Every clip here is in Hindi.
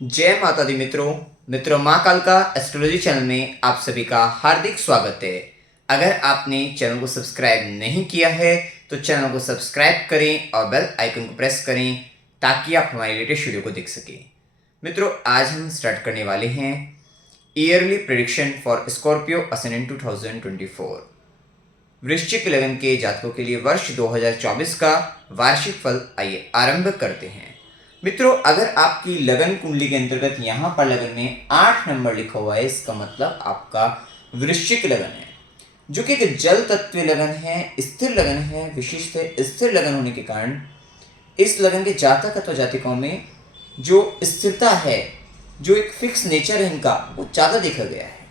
जय माता दी मित्रों माँ कालका एस्ट्रोलॉजी चैनल में आप सभी का हार्दिक स्वागत है। अगर आपने चैनल को सब्सक्राइब नहीं किया है तो चैनल को सब्सक्राइब करें और बेल आइकन को प्रेस करें ताकि आप हमारे लेटेस्ट वीडियो को देख सकें। मित्रों, आज हम स्टार्ट करने वाले हैं yearly prediction for Scorpio ascendant 2024। वृश्चिक लगन के जातकों के लिए वर्ष 2024 का वार्षिक फल आइए आरंभ करते हैं। मित्रों, अगर आपकी लगन कुंडली के अंतर्गत यहाँ पर लगन में 8 नंबर लिखा हुआ है, इसका मतलब आपका वृश्चिक लगन है, जो कि एक जल तत्व लगन है, स्थिर लगन है। विशिष्ट स्थिर लगन होने के कारण इस लगन के जातक अथवा जातिकाओं में जो स्थिरता है, जो एक फिक्स नेचर है इनका, वो ज़्यादा देखा गया है।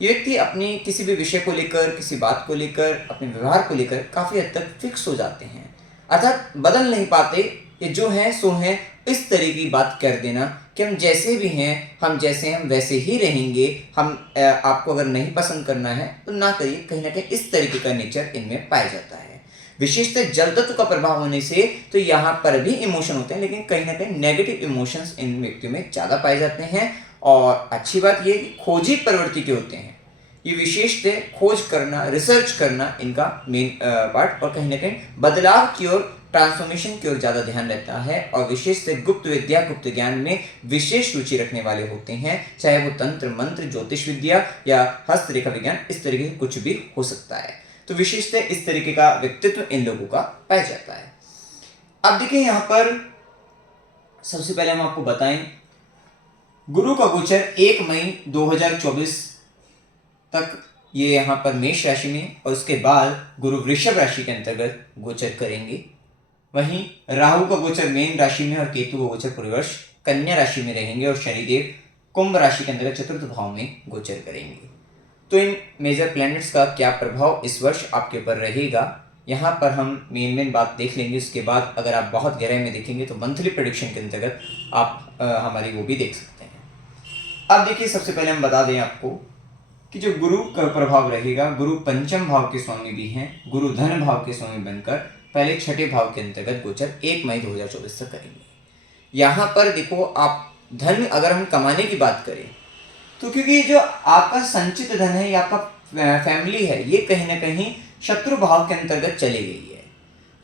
ये व्यक्ति अपनी किसी भी विषय को लेकर, किसी बात को लेकर, अपने व्यवहार को लेकर काफ़ी हद तक फिक्स हो जाते हैं, अर्थात बदल नहीं पाते। ये जो हैं सो हैं, इस तरह की बात कर देना कि हम जैसे भी हैं, हम जैसे हैं हम वैसे ही रहेंगे, हम आपको अगर नहीं पसंद करना है तो ना करिए, कहीं ना कहीं इस तरीके का नेचर इनमें पाया जाता है। विशेषतः जल तत्व का प्रभाव होने से तो यहाँ पर भी इमोशन होते हैं, लेकिन कहीं ना कहीं नेगेटिव इमोशंस इन व्यक्तियों में ज़्यादा पाए जाते हैं। और अच्छी बात यह कि खोजी प्रवृत्ति के होते हैं। ये विशेषतः खोज करना, रिसर्च करना इनका मेन पार्ट, और कहीं ना कहीं बदलाव की ओर, ट्रांसफॉर्मेशन की ओर ज़्यादा ध्यान रहता है। और विशेषतः गुप्त विद्या, गुप्त ज्ञान में विशेष रुचि रखने वाले होते हैं, चाहे वो तंत्र मंत्र, ज्योतिष विद्या या हस्तरेखा विज्ञान, इस तरीके से कुछ भी हो सकता है। तो विशेषतः इस तरीके का व्यक्तित्व इन लोगों का पाया जाता है। अब देखिए, यहाँ पर सबसे पहले हम आपको बताएं, गुरु का गोचर 1 मई 2024 तक ये यहाँ पर मेष राशि में, और उसके बाद गुरु वृषभ राशि के अंतर्गत गोचर करेंगे। वहीं राहु का गोचर मीन राशि में और केतु का गोचर पूरे वर्ष कन्या राशि में रहेंगे, और शनिदेव कुंभ राशि के अंतर्गत चतुर्थ भाव में गोचर करेंगे। तो इन मेजर प्लैनेट्स का क्या प्रभाव इस वर्ष आपके ऊपर रहेगा, यहाँ पर हम मेन बात देख लेंगे। उसके बाद अगर आप बहुत गहराई में देखेंगे तो मंथली प्रेडिक्शन के अंतर्गत आप हमारी वो भी देख सकते हैं। अब देखिए, सबसे पहले हम बता दें आपको कि जो गुरु का प्रभाव रहेगा, गुरु पंचम भाव के स्वामी भी हैं, गुरु धन भाव के स्वामी बनकर पहले छठे भाव के अंतर्गत गोचर 1 मई 2024 तक करेंगे। यहाँ पर देखो, आप धन अगर हम कमाने की बात करें तो क्योंकि जो आपका संचित धन है या आपका फैमिली है, ये कहीं ना कहीं शत्रु भाव के अंतर्गत चली गई है।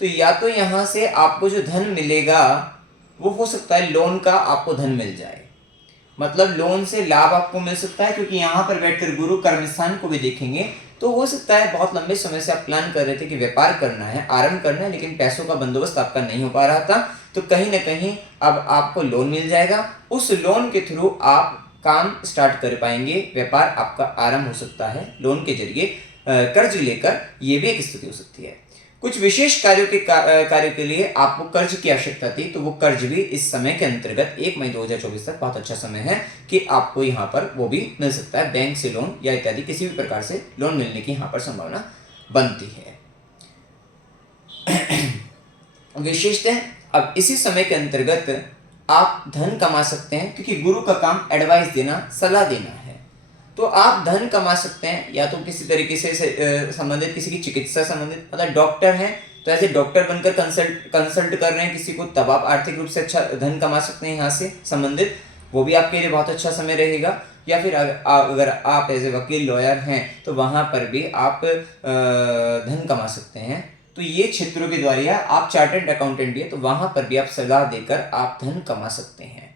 तो या तो यहाँ से आपको जो धन मिलेगा वो हो सकता है लोन का आपको धन मिल जाए, मतलब लोन से लाभ आपको मिल सकता है, क्योंकि यहाँ पर बैठकर गुरु कर्म स्थान को भी देखेंगे तो हो सकता है बहुत लंबे समय से आप प्लान कर रहे थे कि व्यापार करना है, आरंभ करना है, लेकिन पैसों का बंदोबस्त आपका नहीं हो पा रहा था। तो कहीं ना कहीं अब आपको लोन मिल जाएगा, उस लोन के थ्रू आप काम स्टार्ट कर पाएंगे, व्यापार आपका आरंभ हो सकता है लोन के जरिए कर्ज लेकर। ये भी एक स्थिति हो सकती है। कुछ विशेष कार्यों के लिए आपको कर्ज की आवश्यकता थी, तो वो कर्ज भी इस समय के अंतर्गत 1 मई 2024 तक बहुत अच्छा समय है कि आपको यहाँ पर वो भी मिल सकता है। बैंक से लोन या इत्यादि किसी भी प्रकार से लोन मिलने की यहाँ पर संभावना बनती है। विशेषतः अब इसी समय के अंतर्गत आप धन कमा सकते हैं, क्योंकि गुरु का काम एडवाइस देना, सलाह देना है। तो आप धन कमा सकते हैं, या तो किसी तरीके से संबंधित, किसी की चिकित्सा संबंधित, मतलब डॉक्टर हैं तो ऐसे डॉक्टर बनकर कंसल्ट कर रहे हैं किसी को, तब आप आर्थिक रूप से अच्छा धन कमा सकते हैं यहाँ से संबंधित, वो भी आपके लिए बहुत अच्छा समय रहेगा। या फिर अगर आप एज ए वकील, लॉयर हैं तो वहाँ पर भी आप धन कमा सकते हैं। तो ये क्षेत्रों के द्वारा, या आप चार्टर्ड अकाउंटेंट भी है तो वहाँ पर भी आप सलाह देकर आप धन कमा सकते हैं।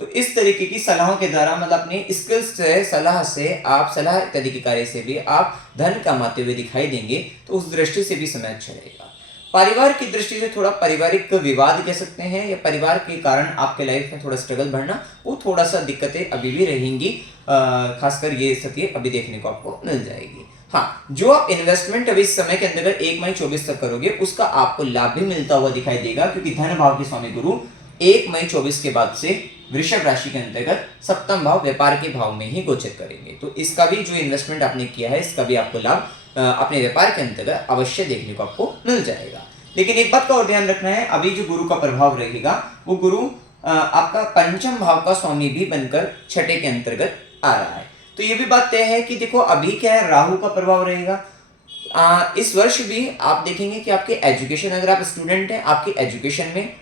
तो इस तरीके की सलाहों के द्वारा, मतलब अपनी स्किल्स से, सलाह से, आप सलाह इत्यादि के कार्य से भी आप धन कमाते हुए दिखाई देंगे, तो उस दृष्टि से भी समय अच्छा रहेगा। परिवार की दृष्टि से थोड़ा पारिवारिक विवाद कह सकते हैं, या परिवार के कारण आपके लाइफ में थोड़ा स्ट्रगल बढ़ना, वो थोड़ा सा दिक्कतें अभी भी रहेंगी। खासकर ये स्थिति अभी देखने को आपको मिल जाएगी। हाँ, जो आप इन्वेस्टमेंट अभी इस समय के अंतर्गत 1 मई 24 तक करोगे, उसका आपको लाभ भी मिलता हुआ दिखाई देगा, क्योंकि धन भाव के स्वामी गुरु 1 मई 24 के बाद से वृषभ राशि के अंतर्गत सप्तम भाव, व्यापार के भाव में ही गोचर करेंगे। तो इसका भी जो इन्वेस्टमेंट आपने किया है, इसका भी आपको लाभ अपने व्यापार के अंतर्गत अवश्य देखने को आपको मिल जाएगा। लेकिन एक बात का और ध्यान रखना है, अभी जो गुरु का प्रभाव रहेगा वो गुरु आपका पंचम भाव का स्वामी भी बनकर छठे के अंतर्गत आ रहा है। तो ये भी बात तय है कि देखो, अभी क्या है, राहु का प्रभाव रहेगा। इस वर्ष भी आप देखेंगे कि आपके एजुकेशन, अगर आप स्टूडेंट हैं, आपके एजुकेशन में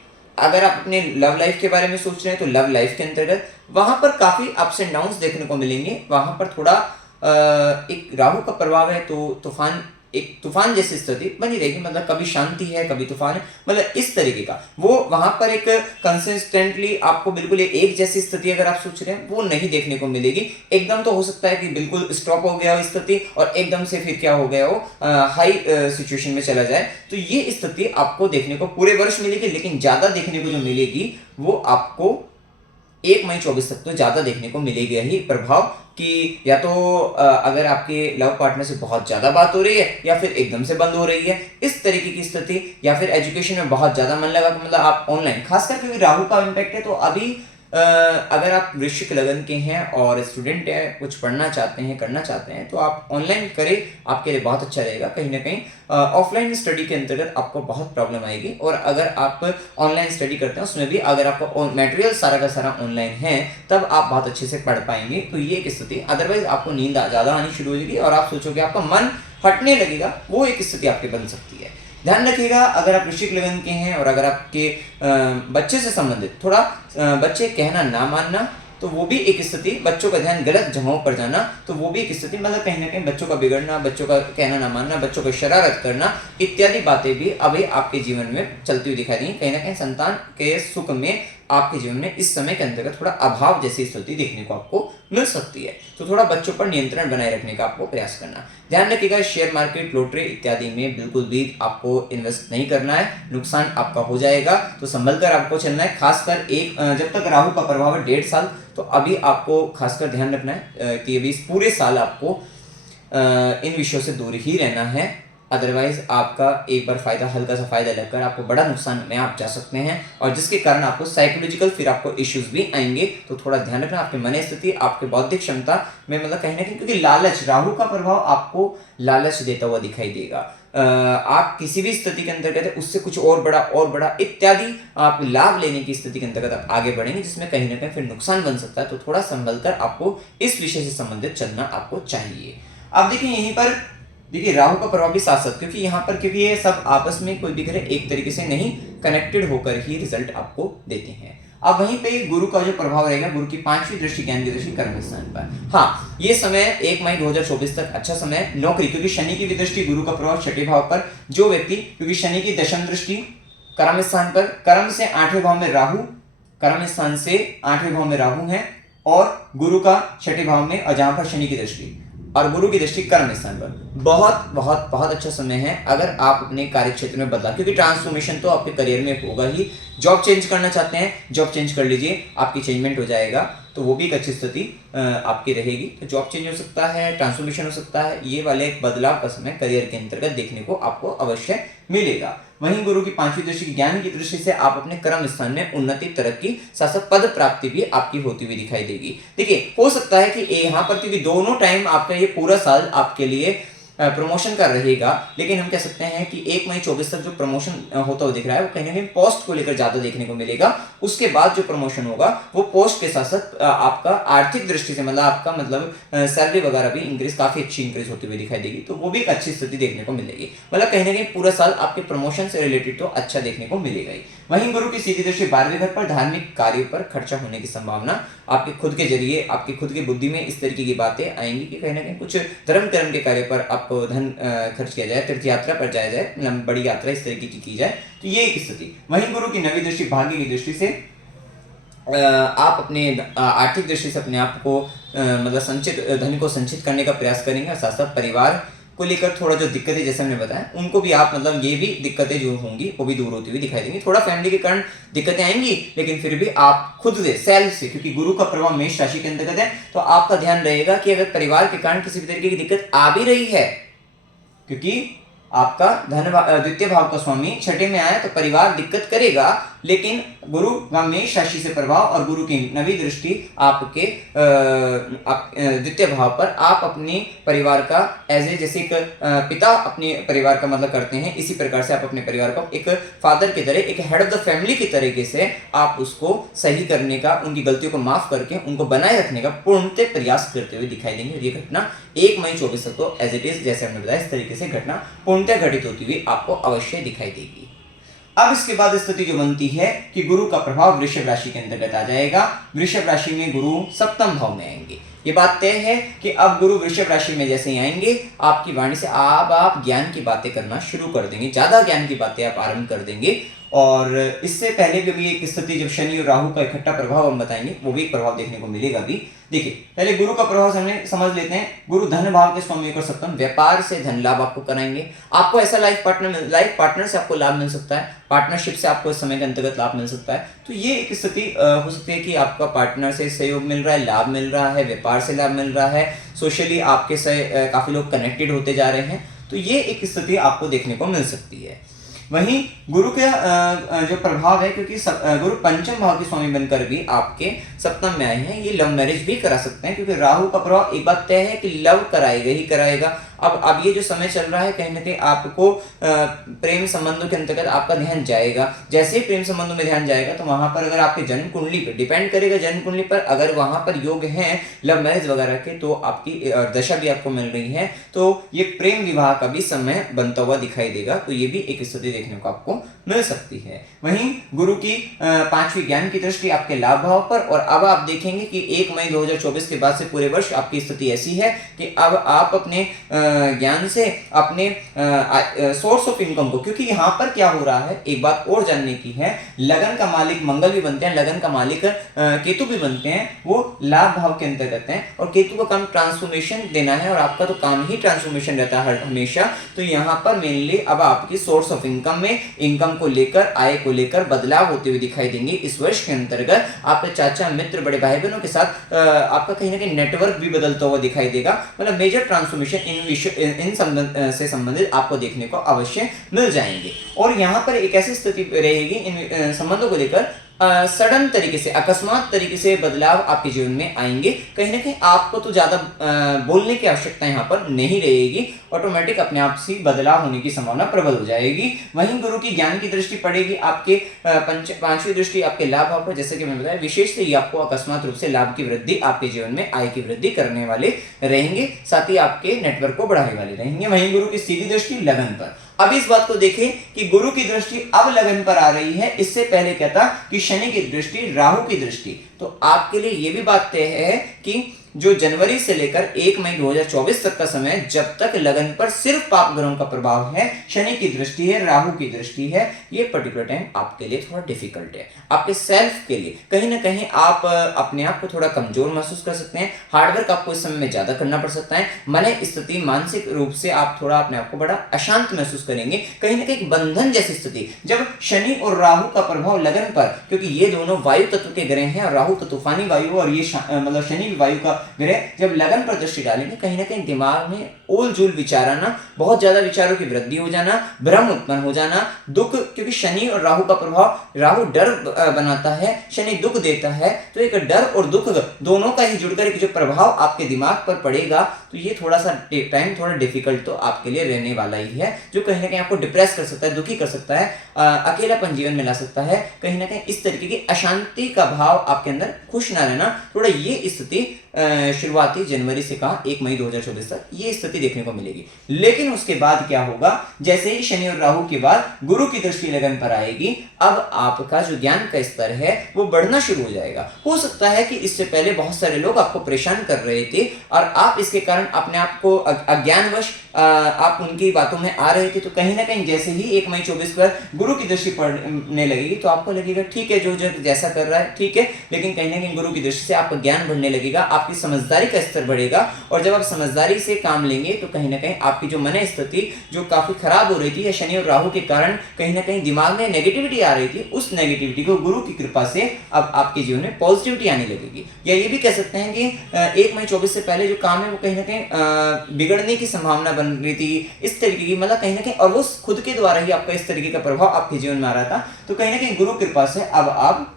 अगर आप अपने लव लाइफ के बारे में सोच रहे हैं तो लव लाइफ के अंतर्गत वहां पर काफी अप्स एंड डाउन्स देखने को मिलेंगे। वहां पर थोड़ा एक राहु का प्रभाव है तो एक तूफान जैसी स्थिति बनी रहेगी, मतलब कभी शांति है कभी तूफान है, मतलब इस तरीके का वो वहां पर एक कंसिस्टेंटली आपको बिल्कुल एक जैसी स्थिति अगर आप सोच रहे हैं वो नहीं देखने को मिलेगी। एकदम तो हो सकता है कि बिल्कुल स्टॉप हो गया हो स्थिति और एकदम से फिर क्या हो गया हो हाई सिचुएशन में चला जाए, तो ये स्थिति आपको देखने को पूरे वर्ष मिलेगी। लेकिन ज्यादा देखने को जो मिलेगी वो आपको 1 मई 24 तक तो ज्यादा देखने को मिलेगा ही प्रभाव, कि या तो अगर आपके लव पार्टनर से बहुत ज्यादा बात हो रही है या फिर एकदम से बंद हो रही है इस तरीके की स्थिति, या फिर एजुकेशन में बहुत ज्यादा मन लगा, मतलब आप ऑनलाइन खासकर क्योंकि राहु का इम्पैक्ट है। तो अभी अगर आप वृश्चिक लगन के हैं और स्टूडेंट है, कुछ पढ़ना चाहते हैं करना चाहते हैं तो आप ऑनलाइन करें, आपके लिए बहुत अच्छा रहेगा। कहीं ना कहीं ऑफलाइन स्टडी के अंतर्गत आपको बहुत प्रॉब्लम आएगी। और अगर आप ऑनलाइन स्टडी करते हैं उसमें भी अगर आपको मटेरियल सारा का सारा ऑनलाइन है तब आप बहुत अच्छे से पढ़ पाएंगे। तो ये एक स्थिति, अदरवाइज आपको नींद ज़्यादा आनी शुरू हो जाएगी और आप सोचोगे आपका मन हटने लगेगा, वो एक स्थिति आपकी बन सकती है। ध्यान रखिएगा अगर आप वृश्चिक लगन के हैं और अगर आपके बच्चे से संबंधित थोड़ा बच्चे कहना ना मानना तो वो भी एक स्थिति, बच्चों का ध्यान गलत जगहों पर जाना तो वो भी एक स्थिति, मतलब कहीं ना कहीं बच्चों का बिगड़ना, बच्चों का कहना ना मानना, बच्चों को शरारत करना इत्यादि बातें भी अभी आपके जीवन में चलती हुई दिखाई देंगी। कहीं ना कहीं संतान के सुख में आपके जीवन में इस समय के अंतर्गत थोड़ा अभाव जैसी स्थिति देखने को आपको मिल सकती है। तो थोड़ा बच्चों पर नियंत्रण बनाए रखने का आपको प्रयास करना। ध्यान रखिएगा शेयर मार्केट, लॉटरी इत्यादि में बिल्कुल भी आपको इन्वेस्ट नहीं करना है, नुकसान आपका हो जाएगा। तो संभल कर आपको चलना है, खासकर जब तक राहु का प्रभाव है 1.5 साल, तो अभी आपको खासकर ध्यान रखना है कि अभी इस पूरे साल आपको इन विषयों से दूर ही रहना है। अदरवाइज आपका एक बार हल्का सा फायदा लगकर आपको बड़ा नुकसान में आप जा सकते हैं और जिसके कारण आपको साइकोलॉजिकल फिर आपको इश्यूज भी आएंगे। तो थोड़ा ध्यान रखना आपके मन स्थिति, आपके बौद्धिक क्षमता में, मतलब कहीं ना कहीं क्योंकि लालच, राहु का प्रभाव आपको लालच देता हुआ दिखाई देगा। आप किसी भी स्थिति के अंतर्गत उससे कुछ और बड़ा इत्यादि आप लाभ लेने की स्थिति के अंतर्गत आप आगे बढ़ेंगे, जिसमें कहीं ना कहीं फिर नुकसान बन सकता है। तो थोड़ा संभल कर आपको इस विषय से संबंधित चलना आपको चाहिए। अब देखिए यहीं पर देखिए राहु का प्रभाव भी साथ साथ, क्योंकि यहाँ पर क्योंकि ये सब आपस में कोई भी ग्रह एक तरीके से नहीं कनेक्टेड होकर ही रिजल्ट आपको देते हैं। अब वहीं पे गुरु का जो प्रभाव रहेगा, गुरु की 5वीं दृष्टि ज्ञान की दृष्टि कर्म स्थान पर। हाँ, ये समय 1 मई 2024 तक अच्छा समय। नौकरी, क्योंकि शनि की भी दृष्टि, गुरु का प्रभाव 6ठे भाव पर, जो व्यक्ति क्योंकि शनि की दशम दृष्टि कर्म स्थान पर, कर्म से 8वें भाव में राहु, कर्म स्थान से 8वें भाव में राहु है और गुरु का 6ठे भाव में, और जहां पर शनि की दृष्टि और गुरु की दृष्टि कर्म स्थान पर, बहुत बहुत बहुत अच्छा समय है अगर आप अपने कार्य क्षेत्र में बदलाव, क्योंकि ट्रांसफॉर्मेशन तो आपके करियर में होगा ही। जॉब चेंज करना चाहते हैं, जॉब चेंज कर लीजिए, आपकी चेंजमेंट हो जाएगा, तो वो भी एक अच्छी स्थिति आपकी रहेगी। तो जॉब चेंज हो सकता है, ट्रांसफॉर्मेशन हो सकता है, ये वाले एक बदलाव का समय करियर के अंतर्गत देखने को आपको अवश्य मिलेगा। वहीं गुरु की 5वीं दृष्टि, ज्ञान की दृष्टि से आप अपने कर्म स्थान में उन्नति, तरक्की, साथ साथ पद प्राप्ति भी आपकी होती हुई दिखाई देगी। देखिए हो सकता है कि यहाँ पर क्योंकि दोनों टाइम आपका ये पूरा साल आपके लिए प्रमोशन का रहेगा, लेकिन हम कह सकते हैं कि 1 मई 24 तक जो प्रमोशन होता हुआ दिख रहा है वो कहीं ना कहीं पोस्ट को लेकर ज्यादा देखने को मिलेगा। उसके बाद जो प्रमोशन होगा वो पोस्ट के साथ साथ आपका आर्थिक दृष्टि से, मतलब आपका मतलब सैलरी वगैरह भी इंक्रीज, काफी अच्छी इंक्रीज होती हुई दिखाई देगी। तो वो भी एक अच्छी स्थिति देखने को मिलेगी, मतलब कहीं ना कहीं पूरा साल आपके प्रमोशन से रिलेटेड तो अच्छा देखने को मिलेगा ही। वहीं गुरु की सीधी दृष्टि 12वें घर पर, धार्मिक कार्य पर खर्चा होने की संभावना, आपके खुद के जरिए, आपकी खुद की बुद्धि में इस तरीके की बातें आएंगी कि कहीं ना कहीं कुछ धर्म कर्म के कार्य पर आपको धन खर्च किया जाए, तीर्थ यात्रा पर जाया जाए, बड़ी यात्रा इस तरीके की जाए, तो ये एक स्थिति। वहीं गुरु की 9वीं दृष्टि भाग्य की दृष्टि से आप अपने आर्थिक दृष्टि से अपने आप को मतलब संचित धन को संचित करने का प्रयास करेंगे और साथ साथ परिवार को लेकर थोड़ा जो दिक्कतें जैसे हमने बताया उनको भी आप मतलब ये भी दिक्कतें जो होंगी वो भी दूर होती हुई दिखाई देंगी। थोड़ा फैमिली के कारण दिक्कतें आएंगी, लेकिन फिर भी आप खुद से सेल्फ से, क्योंकि गुरु का प्रभाव मेष राशि के अंतर्गत है, तो आपका ध्यान रहेगा कि अगर परिवार के कारण किसी भी तरीके की दिक्कत आ भी रही है, क्योंकि आपका धन द्वितीय भाव का स्वामी 6ठे में आया तो परिवार दिक्कत करेगा, लेकिन गुरु का मेष राशि से प्रभाव और गुरु की 9वीं दृष्टि आपके द्वितीय भाव पर, आप अपने परिवार का एज ए जैसे एक पिता अपने परिवार का मतलब करते हैं, इसी प्रकार से आप अपने परिवार को एक फादर की तरह, एक हेड ऑफ द फैमिली की तरीके से आप उसको सही करने का, उनकी गलतियों को माफ करके उनको बनाए रखने का पूर्णतः प्रयास करते हुए दिखाई देंगे। ये घटना 1 मई 24 तक तो एज इट इज जैसे हमने बताया इस तरीके से घटना पूर्णतः घटित होती हुई आपको अवश्य दिखाई देगी। अब इसके बाद स्थिति जो बनती है कि गुरु का प्रभाव वृषभ राशि के अंतर्गत आ जाएगा। वृषभ राशि में गुरु सप्तम भाव में आएंगे। ये बात तय है कि अब गुरु वृषभ राशि में जैसे ही आएंगे, आपकी वाणी से आप ज्ञान की बातें करना शुरू कर देंगे, ज्यादा ज्ञान की बातें आप आरंभ कर देंगे। और इससे पहले भी अभी एक स्थिति जब शनि और राहु का इकट्ठा प्रभाव हम बताएंगे, वो भी एक प्रभाव देखने को मिलेगा भी। देखिए पहले गुरु का प्रभाव समझ लेते हैं। गुरु धन भाव के स्वामी और सप्तम, व्यापार से धन लाभ आपको कराएंगे। आपको ऐसा लाइफ पार्टनर से आपको लाभ मिल सकता है, पार्टनरशिप से आपको इस समय के अंतर्गत लाभ मिल सकता है। तो ये एक स्थिति हो सकती है कि आपका पार्टनर से सहयोग मिल रहा है, लाभ मिल रहा है, व्यापार से लाभ मिल रहा है, सोशली आपके से काफी लोग कनेक्टेड होते जा रहे हैं। तो ये एक स्थिति आपको देखने को मिल सकती है। वहीं गुरु के जो प्रभाव है, क्योंकि गुरु पंचम भाव के स्वामी बनकर भी आपके सप्तम में आए हैं, ये लव मैरिज भी करा सकते हैं, क्योंकि राहु का प्रभाव एक बात तय है कि लव कराएगा ही कराएगा। अब ये जो समय चल रहा है, कहीं ना कहीं आपको प्रेम संबंधों के अंतर्गत आपका ध्यान जाएगा। जैसे ही प्रेम संबंधों में ध्यान जाएगा तो वहां पर अगर आपके जन्म कुंडली पर डिपेंड करेगा, जन्म कुंडली पर अगर वहां पर योग हैं लव मैरिज वगैरह के, तो आपकी दशा भी आपको मिल रही है, तो ये प्रेम विवाह का भी समय बनता हुआ दिखाई देगा। तो ये भी एक स्थिति देखने को आपको मिल सकती है। वहीं गुरु की पांचवी ज्ञान की दृष्टि आपके लाभ भाव पर, और अब आप देखेंगे कि 1 मई 2024 के बाद से पूरे वर्ष आपकी स्थिति ऐसी है कि अब आप अपने ज्ञान से अपने सोर्स ऑफ इनकम को, क्योंकि यहाँ पर क्या हो रहा है, एक बात और जानने की है, लगन का मालिक मंगल भी बनते हैं, लगन का मालिक केतु भी बनते हैं, वो लाभ भाव के अंतर्गत हैं, और केतु का काम ट्रांसफॉर्मेशन देना है, और आपका तो काम ही ट्रांसफॉर्मेशन रहता है हमेशा। तो यहाँ पर मेनली अब आपकी सोर्स ऑफ इनकम में, इनकम को लेकर, आय को लेकर बदलाव होते हुए दिखाई देंगे इस वर्ष के अंतर्गत। आपके चाचा मित्र बड़े भाई बहनों के साथ आपका कहीं ना कहीं नेटवर्क भी बदलता हुआ दिखाई देगा। मतलब मेजर ट्रांसफॉर्मेशन इन संबंध से संबंधित आपको देखने को अवश्य मिल जाएंगे। और यहाँ पर एक ऐसी स्थिति रहेगी इन संबंधों को लेकर, सडन तरीके से, अकस्मात तरीके से बदलाव आपके जीवन में आएंगे। कहीं ना कहीं आपको तो ज्यादा बोलने की आवश्यकता यहाँ पर नहीं रहेगी, ऑटोमेटिक अपने आप से बदलाव होने की संभावना प्रबल हो जाएगी। वहीं गुरु की ज्ञान की दृष्टि पड़ेगी आपके पांचवी दृष्टि आपके लाभ भाव पर, जैसे कि मैं बताया, विशेष से आपको अकस्मात रूप से लाभ की वृद्धि, आपके जीवन में आय की वृद्धि करने वाले रहेंगे, साथ ही आपके नेटवर्क को बढ़ाने वाले रहेंगे। वहीं गुरु की सीधी दृष्टि लगन पर। अब इस बात को देखें कि गुरु की दृष्टि अब लगन पर आ रही है, इससे पहले क्या था कि शनि की दृष्टि, राहु की दृष्टि। तो आपके लिए यह भी बात तय है कि जो जनवरी से लेकर 1 मई 2024 तक का समय, जब तक लगन पर सिर्फ पाप ग्रहों का प्रभाव है, शनि की दृष्टि है, राहु की दृष्टि है, ये पर्टिकुलर टाइम आपके लिए थोड़ा डिफिकल्ट है। आपके सेल्फ के लिए कहीं ना कहीं आप अपने आप को थोड़ा कमजोर महसूस कर सकते हैं। हार्डवर्क आपको इस समय में ज्यादा करना पड़ सकता है। मन स्थिति, मानसिक रूप से आप थोड़ा अपने आप को बड़ा अशांत महसूस करेंगे। कहीं ना कहीं बंधन जैसी स्थिति, जब शनि और राहु का प्रभाव लगन पर, क्योंकि ये दोनों वायु तत्व के ग्रह हैं, और राहु तो तूफानी वायु और ये मतलब शनि भी वायु का ग्रह, जब लगन पर दृष्टि डालेंगे, कहीं ना कहीं दिमाग में ओल जूल विचार आना, बहुत ज्यादा विचारों की वृद्धि हो जाना, भ्रम उत्पन्न हो जाना, दुख, क्योंकि शनि और राहु का प्रभाव, राहु डर बनाता है, शनि दुख देता है, तो एक डर और दुख दोनों का ही जुड़कर एक जो प्रभाव आपके दिमाग पर पड़ेगा, तो ये थोड़ा सा टाइम थोड़ा डिफिकल्ट तो आपके लिए रहने वाला ही है, जो कहीं ना कहीं आपको डिप्रेस कर सकता है, दुखी कर सकता है, अकेलापन जीवन में ला सकता है। कहीं ना कहीं इस तरीके की अशांति का भाव आपके अंदर, खुश ना रहना, थोड़ा ये स्थिति शुरुआती जनवरी से कहा 1 मई 2024 तक ये स्थिति देखने को मिलेगी। लेकिन उसके बाद क्या होगा, जैसे ही शनि और राहु के बाद गुरु की दृष्टि लगन पर आएगी, अब आपका जो ज्ञान का स्तर है वो बढ़ना शुरू हो जाएगा। हो सकता है कि इससे पहले बहुत सारे लोग आपको परेशान कर रहे थे और आप इसके कारण अपने आप को अज्ञानवश आप उनकी बातों में आ रहे थे, तो कहीं ना कहीं जैसे ही 1 मई 24 पर गुरु की दृष्टि पड़ने लगेगी तो आपको लगेगा ठीक है, जो जैसा कर रहा है ठीक है, लेकिन कहीं ना कहीं गुरु की दृष्टि से आपका ज्ञान बढ़ने लगेगा, आपकी समझदारी का स्तर बढ़ेगा, और जब आप समझदारी से काम लेंगे तो कहीं ना कहीं आपकी जो मन स्थिति जो काफी खराब हो रही थी या शनि और राहु के कारण कहीं ना कहीं दिमाग में नेगेटिविटी आ रही थी, उस नेगेटिविटी को गुरु की कृपा से अब आपके जीवन में पॉजिटिविटी आने लगेगी। या ये भी कह सकते हैं कि 1 मई 24 से पहले जो काम है वो कहीं ना कहीं बिगड़ने की संभावना बन रही थी, इस तरीके की, मतलब कहीं ना कहीं, और वो खुद के द्वारा ही आपका इस तरीके का प्रभाव आपके जीवन में आ रहा था, तो कहीं ना कहीं गुरु कृपा से अब आप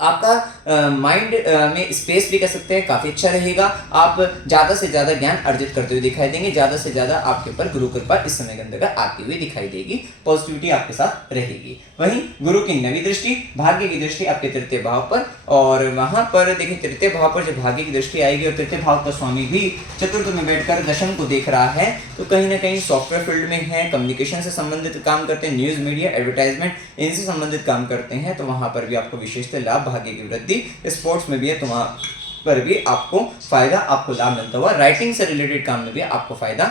आपका माइंड में स्पेस भी कह सकते हैं काफ़ी अच्छा रहेगा। आप ज़्यादा से ज़्यादा ज्ञान अर्जित करते हुए दिखाई देंगे, ज़्यादा से ज़्यादा आपके ऊपर गुरु कृपा इस समय के अंतर्गत आती हुई दिखाई देगी, पॉजिटिविटी आपके साथ रहेगी। वहीं गुरु की नवी दृष्टि, भाग्य की दृष्टि आपके तृतीय भाव पर, और वहां पर देखिए तृतीय भाव पर जब भाग्य की दृष्टि आएगी और तृतीय भाव का स्वामी भी चतुर्थ में बैठकर दशम को देख रहा है, तो कहीं ना कहीं सॉफ्टवेयर फील्ड में है, कम्युनिकेशन से संबंधित काम करते हैं, न्यूज मीडिया एडवर्टाइजमेंट इनसे संबंधित काम करते हैं, तो वहां पर भी आपको विशेषतः लाभ, भाग्य की वृद्धि, स्पोर्ट्स में भी है तो वहां पर भी आपको फायदा, आपको लाभ मिलता हुआ, राइटिंग से रिलेटेड काम में भी आपको फायदा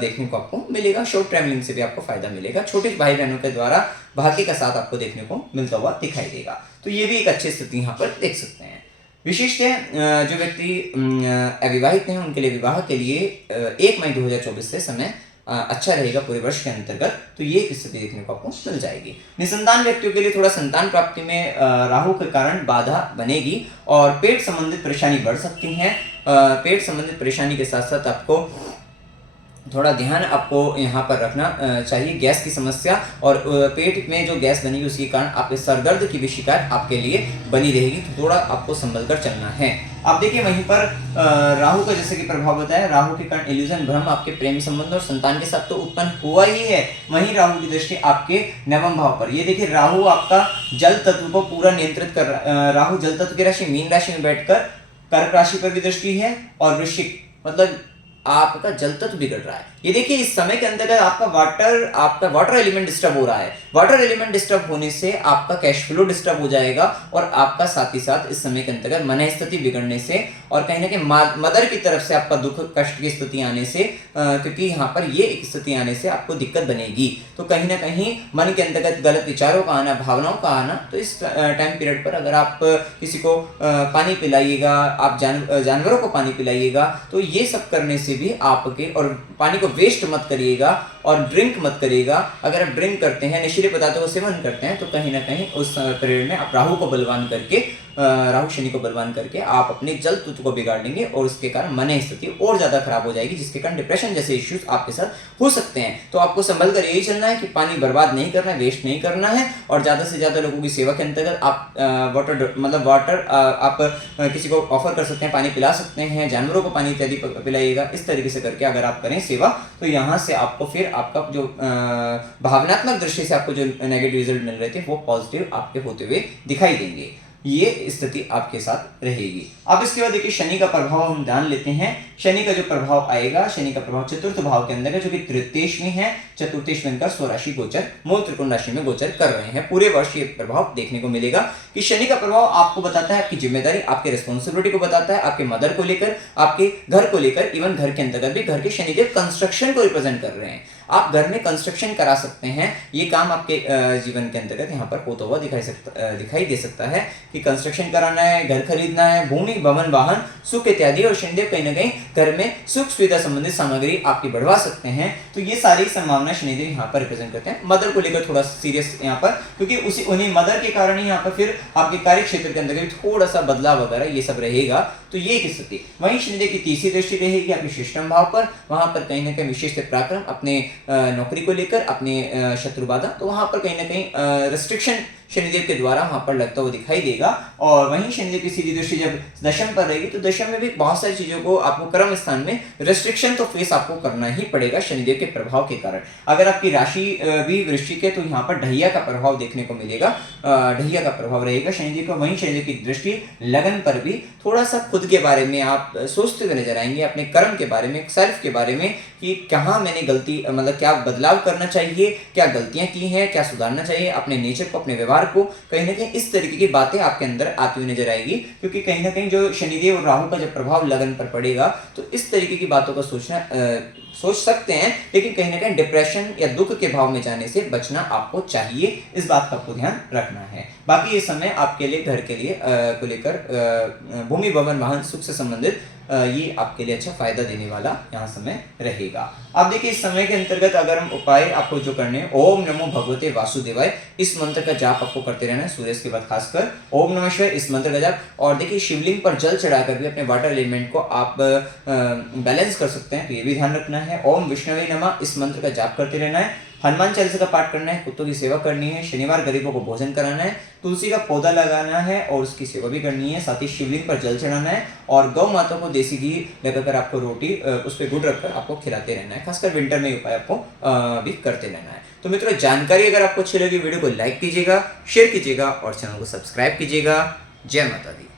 देखने को आपको मिलेगा, शॉर्ट ट्रैवलिंग से भी आपको फायदा मिलेगा, छोटे भाई बहनों के द्वारा भाग्य का साथ आपको देखने को मिलता हुआ दिखाई देगा। तो ये भी एक अच्छी स्थिति यहाँ पर देख सकते हैं। विशिष्टतः जो व्यक्ति अविवाहित हैं उनके लिए विवाह के लिए 1 मई 2024 से समय अच्छा रहेगा पूरे वर्ष के अंतर्गत, तो ये एक स्थिति देखने को आपको मिल जाएगी। निसंतान व्यक्तियों के लिए थोड़ा संतान प्राप्ति में राहु के कारण बाधा बनेगी और पेट संबंधित परेशानी बढ़ सकती है। पेट संबंधित परेशानी के साथ साथ आपको थोड़ा ध्यान आपको यहाँ पर रखना चाहिए, गैस की समस्या और पेट में जो गैस बनेगी उसके कारण आपके सर दर्द की भी शिकायत आपके लिए बनी रहेगी, तो थोड़ा आपको संभल कर चलना है। आप देखिए वहीं पर राहु का जैसे कि प्रभाव बताया, राहु के कारण इल्यूजन भ्रम आपके प्रेम संबंध और संतान के साथ तो उत्पन्न हुआ ही है, वहीं राहु की दृष्टि आपके नवम भाव पर, ये देखिए राहु आपका जल तत्व को पूरा नियंत्रित कर राहु जल तत्व की राशि मीन राशि में बैठकर कर्क राशि पर भी दृष्टि है और वृश्चिक, मतलब आपका जल तत्व बिगड़ रहा है। ये देखिए इस समय के अंतर्गत आपका वाटर एलिमेंट डिस्टर्ब हो रहा है। वाटर एलिमेंट डिस्टर्ब होने से आपका कैश फ्लो डिस्टर्ब हो जाएगा और आपका साथ ही साथ इस समय के अंतर्गत मन स्थिति बिगड़ने से और कहीं ना कहीं मदर की तरफ से आपका दुख कष्ट की स्थिति आने से, क्योंकि यहाँ पर ये एक स्थिति आने से आपको दिक्कत बनेगी, तो कहीं ना कहीं मन के अंतर्गत गलत विचारों का आना, भावनाओं का आना, तो इस टाइम पीरियड पर अगर आप किसी को पानी पिलाइएगा, आप जानवरों को पानी पिलाइएगा, तो ये सब करने से भी आपके, और पानी को वेस्ट मत करिएगा और ड्रिंक मत करिएगा। अगर आप ड्रिंक करते हैं, नशीले पदार्थों का सेवन करते हैं, तो कहीं ना कहीं उस पीरियड में आप राहु को बलवान करके, राहु शनि को बलवान करके आप अपने जल तत्व को बिगाड़ लेंगे और उसके कारण मन स्थिति और ज्यादा खराब हो जाएगी, जिसके कारण डिप्रेशन जैसे इश्यूज आपके साथ हो सकते हैं। तो आपको संभल कर यही चलना है कि पानी बर्बाद नहीं करना है, वेस्ट नहीं करना है, और ज्यादा से ज्यादा लोगों की सेवा के अंतर्गत आप वाटर आप किसी को ऑफर कर सकते हैं, पानी पिला सकते हैं, जानवरों को पानी इत्यादि पिलाइएगा। इस तरीके से करके अगर आप करें सेवा, तो यहाँ से आपको फिर आपका जो भावनात्मक दृष्टि से आपको जो नेगेटिव रिजल्ट मिल रहे थे वो पॉजिटिव आपके होते हुए दिखाई देंगे। ये स्थिति आपके साथ रहेगी। अब इसके बाद देखिए शनि का प्रभाव हम ध्यान लेते हैं। शनि का जो प्रभाव आएगा, शनि का प्रभाव चतुर्थ भाव के अंदर है, जो कि तृतीयेश में है, चतुर्थेश में इनका स्वराशि गोचर मूल त्रिकोण राशि में गोचर कर रहे हैं। पूरे वर्ष ये प्रभाव देखने को मिलेगा कि शनि का प्रभाव आपको बताता है आपकी जिम्मेदारी, आपकी रिस्पॉन्सिबिलिटी को बताता है, आपके मदर को लेकर, आपके घर को लेकर, इवन घर के अंतर्गत भी घर के शनिदेव कंस्ट्रक्शन को रिप्रेजेंट कर रहे हैं। आप घर में कंस्ट्रक्शन करा सकते हैं, ये काम आपके जीवन के अंतर्गत यहाँ पर होता हुआ दिखाई दे सकता है कि कंस्ट्रक्शन कराना है, घर खरीदना है, भूमि भवन वाहन सुख इत्यादि, और शनिदेव कहीं ना कहीं घर में सुख सुविधा संबंधित सामग्री आपकी बढ़वा सकते हैं। तो ये सारी संभावना शनिदेव यहाँ पर रिप्रेजेंट करते हैं। मदर को लेकर थोड़ा सीरियस यहाँ पर, क्योंकि उन्हीं मदर के कारण ही यहाँ पर फिर आपके कार्य क्षेत्र के अंदर थोड़ा सा बदलाव वगैरह ये सब रहेगा, तो ये एक स्थिति। वहीं शनिदेव की तीसरी दृष्टि रहेगी आपके शिष्टम भाव पर, वहां पर कहीं ना कहीं विशेष पराक्रम अपने नौकरी को लेकर, अपने शत्रु बाधा, तो वहां पर कहीं ना कहीं रिस्ट्रिक्शन शनिदेव के द्वारा वहां पर लगता हुआ दिखाई देगा। और वहीं शनिदेव की सीधी दृष्टि जब दशम पर रहेगी, तो दशम में भी बहुत सारी चीजों को आपको कर्म स्थान में रेस्ट्रिक्शन तो फेस आपको करना ही पड़ेगा शनिदेव के प्रभाव के कारण। अगर आपकी राशि भी वृश्चिक है, तो यहाँ पर ढैया का प्रभाव देखने को मिलेगा, ढैया का प्रभाव रहेगा शनिदेव का। वहीं शनिदेव की दृष्टि लगन पर भी थोड़ा सा खुद के बारे में आप सोचते हुए नजर आएंगे, अपने कर्म के बारे में, सेल्फ के बारे में, कि कहाँ मैंने गलती, मतलब क्या बदलाव करना चाहिए, क्या गलतियां की हैं, क्या सुधारना चाहिए अपने नेचर को, अपने व्यवहार को, कहीं ना कहीं इस तरीके की बातें आपके अंदर आती हुई नजर आएगी। क्योंकि कहीं ना कहीं जो शनिदेव और राहु का जब प्रभाव लगन पर पड़ेगा, तो इस तरीके की बातों का सोच सकते हैं, लेकिन कहीं ना कहीं डिप्रेशन या दुख के भाव में जाने से बचना आपको चाहिए, इस बात का आपको ध्यान रखना है। बाकी ये समय आपके लिए घर के लिए को लेकर भूमि भवन वाहन सुख से संबंधित ये आपके लिए अच्छा फायदा देने वाला यहाँ समय रहेगा। अब देखिए इस समय के अंतर्गत अगर हम उपाय आपको जो करने हैं, ओम नमो भगवते वासुदेवाय, इस मंत्र का जाप आपको करते रहना है सूर्य के बाद, खासकर ओम नमः शिवाय इस मंत्र का जाप। और देखिए शिवलिंग पर जल चढ़ाकर भी अपने वाटर एलिमेंट को आप बैलेंस कर सकते हैं, तो ये भी ध्यान रखना है। ओम विष्णवे नमः इस मंत्र का जाप करते रहना है। हनुमान चालीसा का पाठ करना है, कुत्तों की सेवा करनी है, शनिवार गरीबों को भोजन कराना है, तुलसी का पौधा लगाना है और उसकी सेवा भी करनी है, साथ ही शिवलिंग पर जल चढ़ाना है और गौ माता को देसी घी लगाकर आपको रोटी उस पर गुड़ रखकर आपको खिलाते रहना है। खासकर विंटर में उपाय आपको भी करते रहना है। तो मित्रों, जानकारी अगर आपको अच्छी लगी वीडियो को लाइक कीजिएगा, शेयर कीजिएगा और चैनल को सब्सक्राइब कीजिएगा। जय माता दी।